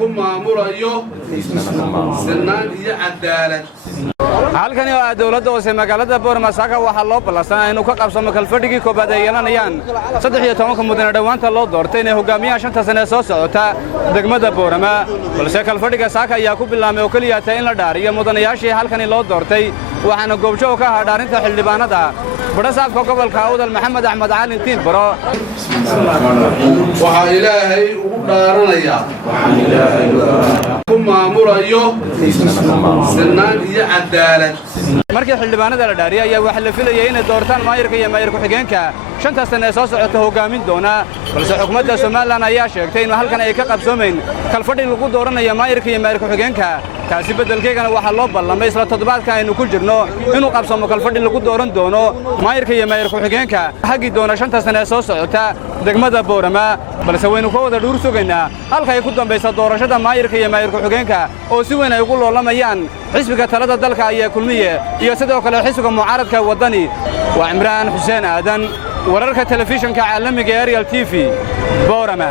maamulayo sinaan iyo cadaalad. halkani waa dawladda hoose magaalada Boormasaka waxaa loo ballansanaa inuu ka qabsamo kalfadhigii koobaad ay yeelanayaan 13 mudane dhawaanta loo doortay inay hogaamiyaan 5 sano soo socota degmada Boorama balse kalfadhiga Saka ayaa ku bilaabmay oo kaliya in la dhaariyo mudanayaashii halkani loo doortay waxaana goobjoog ka ah dhaarinta xildhibaanada barasaabka gobolka Awdal Maxamed Axmed Caalin Tiil Baro waxa Ilaahay ugu dhaaranaya maamulayo sinaan iyo cadaalad. markii xildhibaanada la dhaariyay ayaa waxa la filayay inay doortaan maayirka iyo maayir ku-xigeenka 5 sano soo socota hogaamin doona balse xukuumadda Soomaaliland ayaa sheegtay in halkan ay ka qabsoomeen kalfadhi lagu dooranayo maayirka iyo maayir ku-xigeenka taasi bedelkeegana waxa loo ballamay isla toddobaadka aynu ku jirno inuu qabsamo kalfadhi lagu dooran doono maayirka iyo maayir ku-xigeenka hagi doona 5 sano soo socota degmada Boorama balse waynu ka wada dhuur sugaynaa halka ay ku dambayso doorashada maayirka iyo maayir ku-xigeenka oo si weyn ay ugu loolamayaan xisbiga talada dalka ayaa kulmiye iyo sidoo kale xisbiga mucaaradka wadani waa Imraan Xuseen Aadan wararka telefishinka caalamiga Ariel TV Boorama.